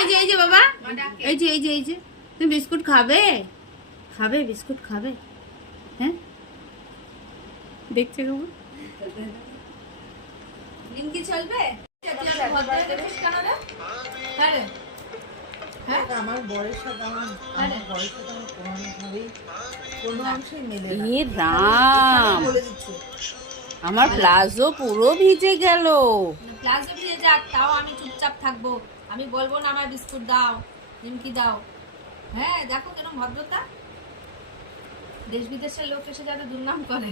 এই যে বাবা, এই যে তুমি বিস্কুট খাবে? খাবে বিস্কুট খাবে? হ্যাঁ দেখছে বাবু নিমকি চলবে? আমার বরের সাথে আমার কোনো অংশই মেলে না। এ রাম, বলে দিচ্ছে আমার প্লাজো পুরো ভিজে গেল। প্লাজো ভিজে যাক, তাও আমি চুপচাপ থাকবো। আমি বলবো না আমার বিস্কুট দাও, নিমকি দাও। হ্যাঁ দেখো কেন ভদ্রতা। দেশ বিদেশের লোক এসে যাতে দুর্নাম করে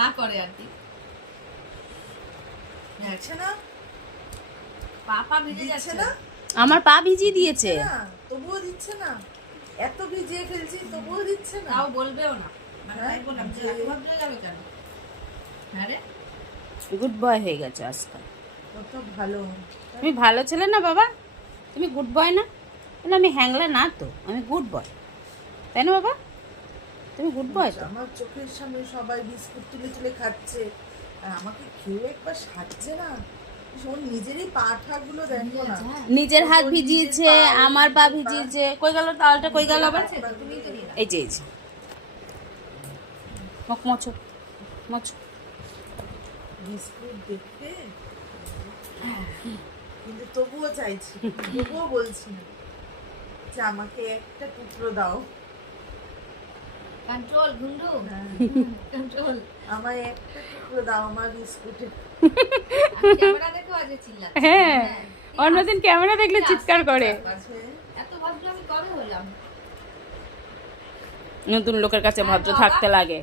না করে আর কি। দেখছে না, পা ভিজে দিচ্ছে যাচ্ছে না, আমার পা ভিজিয়ে দিয়েছে। না, তবুও দিচ্ছে না। এত ভিজিয়ে ফেলছি তবুও দিচ্ছে না। তাও বলবেও না। হ্যাঁ, বললাম যে এত ভদ্র হয়ে যাবে কেন? হ্যাঁ রে, গুড বয় হয়ে গেছে আজকাল। কত ভালো। তুমি ভালো ছেলে না বাবা? তুমি গুড বয় না? না আমি হ্যাংলা না তো, আমি গুড বয়, তাই না বাবা? তুমি গুড বয় তো। আমার চোখের সামনে সবাই বিস্কুট তুলে তুলে খাচ্ছে, আর আমাকে খেয়ে একবার সাজছে না। ওর নিজেরই পাঠাগুলো দেখো না। নিজের হাত ভিজিয়েছে, আমার পা ভিজিয়েছে। কই গেল তালটা, কই গেল আবার? তুমি তো নিয়ে এই যে মুখ মোছো মোছো। বিস্কুট দেখে কিন্তু তবুও চাইছি, তবুও বলছি না যে আমাকে একটা টুকরো দাও। কন্ট্রোল গুন্ডু, কন্ট্রোল। আমায় একটা টুকরো দাও আমার বিস্কুটে। আমি ক্যামেরা দেখো আজ চিল্লাচ্ছি। হ্যাঁ, অন্যদিন ক্যামেরা দেখলে চিৎকার করে। এত ভদ্র আমি কবে হলাম? নতুন লোকের কাছে ভদ্র থাকতে লাগে।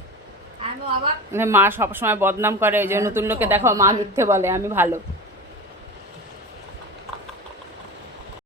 আমি অবাক। মা সবসময় বদনাম করে, যে নতুন লোকে দেখো মা মিথ্যে বলে, আমি ভালো।